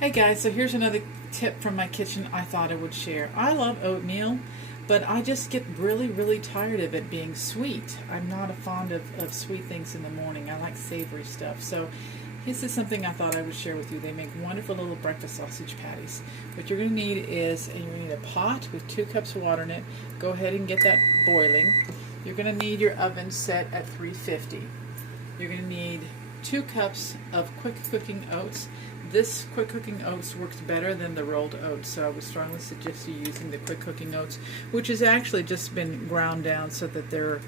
Hey guys, so here's another tip from my kitchen I thought I would share. I love oatmeal, but I just get really tired of it being sweet. I'm not a fond of sweet things in the morning. I like savory stuff. So this is something I thought I would share with you. They make wonderful little breakfast sausage patties. What you're going to need is a pot with 2 cups of water in it. Go ahead and get that boiling. You're going to need your oven set at 350. You're going to need 2 cups of quick cooking oats. This quick cooking oats works better than the rolled oats, so I would strongly suggest you using the quick cooking oats, which has actually just been ground down so that they're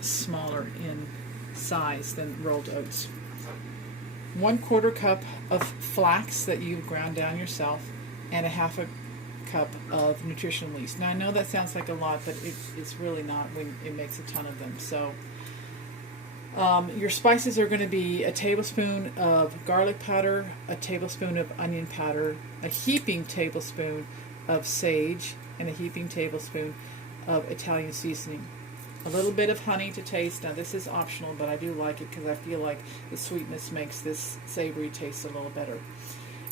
smaller in size than rolled oats. 1/4 cup of flax that you've ground down yourself, and a 1/2 cup of nutritional yeast. Now I know that sounds like a lot, but it's really not when it makes a ton of them. So your spices are going to be a tablespoon of garlic powder, a tablespoon of onion powder, a heaping tablespoon of sage, and a heaping tablespoon of Italian seasoning. A little bit of honey to taste. Now this is optional, but I do like it because I feel like the sweetness makes this savory taste a little better.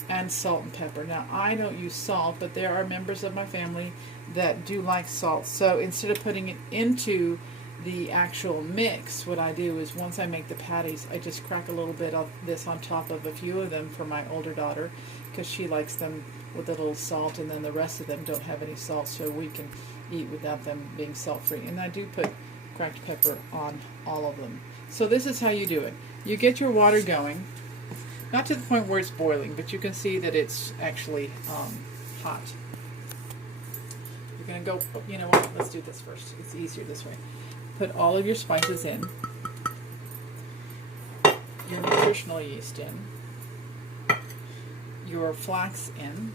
And salt and pepper. Now I don't use salt, but there are members of my family that do like salt. So instead of putting it into the actual mix, what I do is once I make the patties, I just crack a little bit of this on top of a few of them for my older daughter because she likes them with a little salt, and then the rest of them don't have any salt, so we can eat without them being salt free. And I do put cracked pepper on all of them. So this is how you do it. You get your water going, not to the point where it's boiling, but you can see that it's actually hot. You're going to go, you know what, let's do this first. It's easier this way. Put all of your spices in, your nutritional yeast in, your flax in,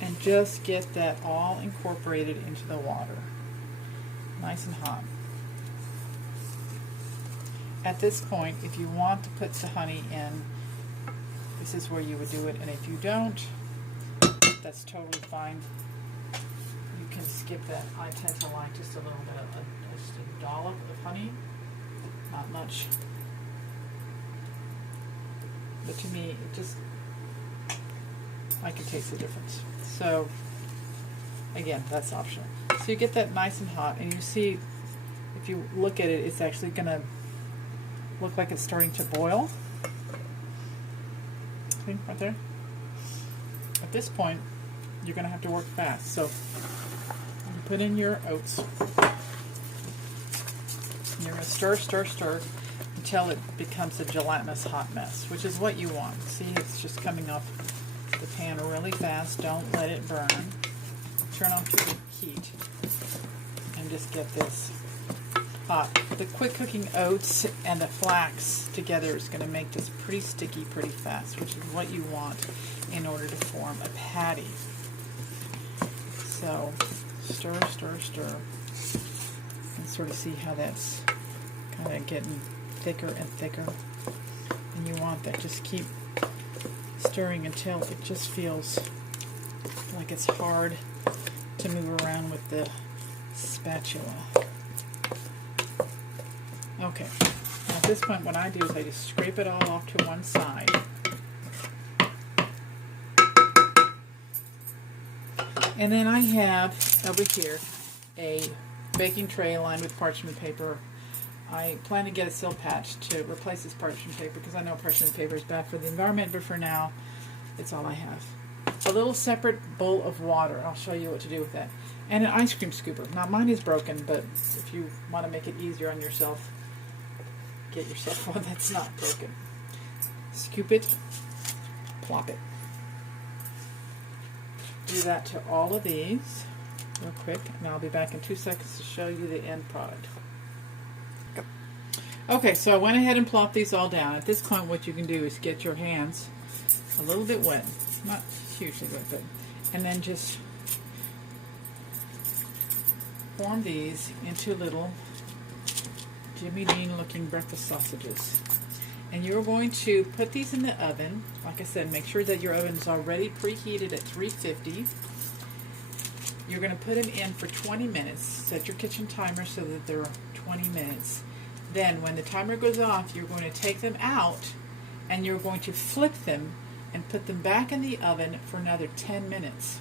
and just get that all incorporated into the water, nice and hot. At this point, if you want to put the honey in, this is where you would do it, and if you don't, that's totally fine. You can skip that. I tend to like just a little bit of just a dollop of honey, not much, but to me it just, I can taste the difference. So again, that's optional. So you get that nice and hot, and you see, if you look at it, it's actually going to look like it's starting to boil. See, right there? At this point, you're going to have to work fast. So you put in your oats. You're going to stir until it becomes a gelatinous hot mess, which is what you want. See, it's just coming off the pan really fast. Don't let it burn. Turn off the heat and just get this hot. The quick cooking oats and the flax together is going to make this pretty sticky pretty fast, which is what you want in order to form a patty. So stir, and sort of see how that's kind of getting thicker and thicker. And you want that. Just keep stirring until it just feels like it's hard to move around with the spatula. Okay, now at this point what I do is I just scrape it all off to one side. And then I have over here a baking tray lined with parchment paper. I plan to get a silk patch to replace this parchment paper because I know parchment paper is bad for the environment, but for now, it's all I have. A little separate bowl of water. I'll show you what to do with that. And an ice cream scooper. Now mine is broken, but if you want to make it easier on yourself, get yourself one that's not broken. Scoop it, plop it. Do that to all of these real quick, and I'll be back in 2 seconds to show you the end product. Okay, so I went ahead and plopped these all down. At this point, what you can do is get your hands a little bit wet, not hugely wet, but, and then just form these into little Jimmy Dean looking breakfast sausages. And you're going to put these in the oven. Like I said, make sure that your oven is already preheated at 350. You're going to put them in for 20 minutes. Set your kitchen timer so that they're 20 minutes. Then when the timer goes off, you're going to take them out and you're going to flip them and put them back in the oven for another 10 minutes.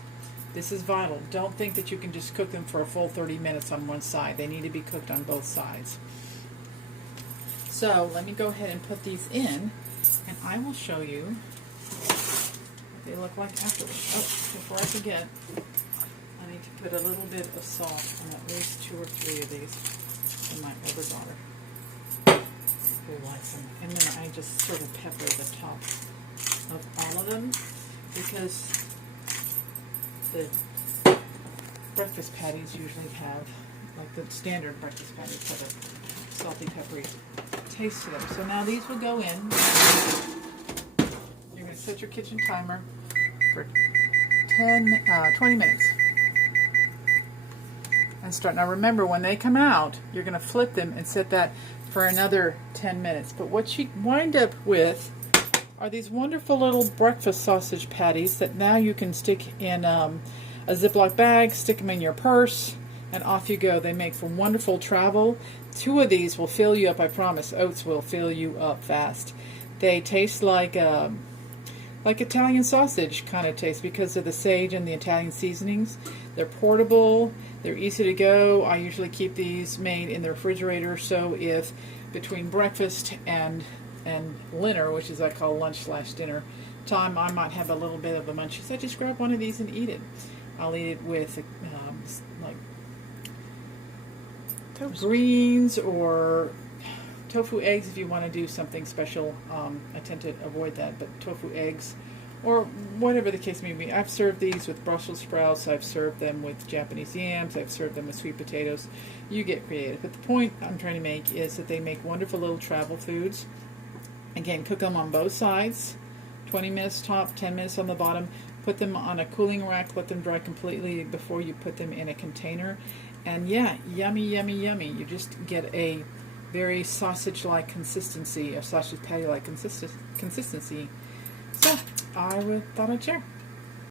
This is vital. Don't think that you can just cook them for a full 30 minutes on one side. They need to be cooked on both sides. So let me go ahead and put these in, and I will show you what they look like afterwards. Oh, before I forget, I need to put a little bit of salt on at least 2 or 3 of these for my older daughter, who likes them. And then I just sort of pepper the top of all of them, because the breakfast patties usually have, like the standard breakfast patties, have a salty, peppery taste to them. So now these will go in. You're going to set your kitchen timer for 20 minutes. And start. Now remember, when they come out, you're going to flip them and set that for another 10 minutes. But what you wind up with are these wonderful little breakfast sausage patties that now you can stick in a Ziploc bag, stick them in your purse, and off you go. They make for wonderful travel. 2 of these will fill you up, I promise. Oats will fill you up fast. They taste like Italian sausage kind of taste because of the sage and the Italian seasonings. They're portable. They're easy to go. I usually keep these made in the refrigerator, so if between breakfast and dinner, which is I call lunch/dinner time, I might have a little bit of the munchies. I just grab one of these and eat it. I'll eat it with like greens or tofu eggs if you want to do something special. I tend to avoid that, but tofu eggs or whatever the case may be. I've served these with Brussels sprouts. I've served them with Japanese yams. I've served them with sweet potatoes. You get creative. But the point I'm trying to make is that they make wonderful little travel foods. Again, cook them on both sides, 20 minutes top, 10 minutes on the bottom. Put them on a cooling rack, let them dry completely before you put them in a container. And yeah, yummy, yummy, yummy. You just get a very sausage-like consistency, a sausage patty-like consistency. So, I thought I'd share.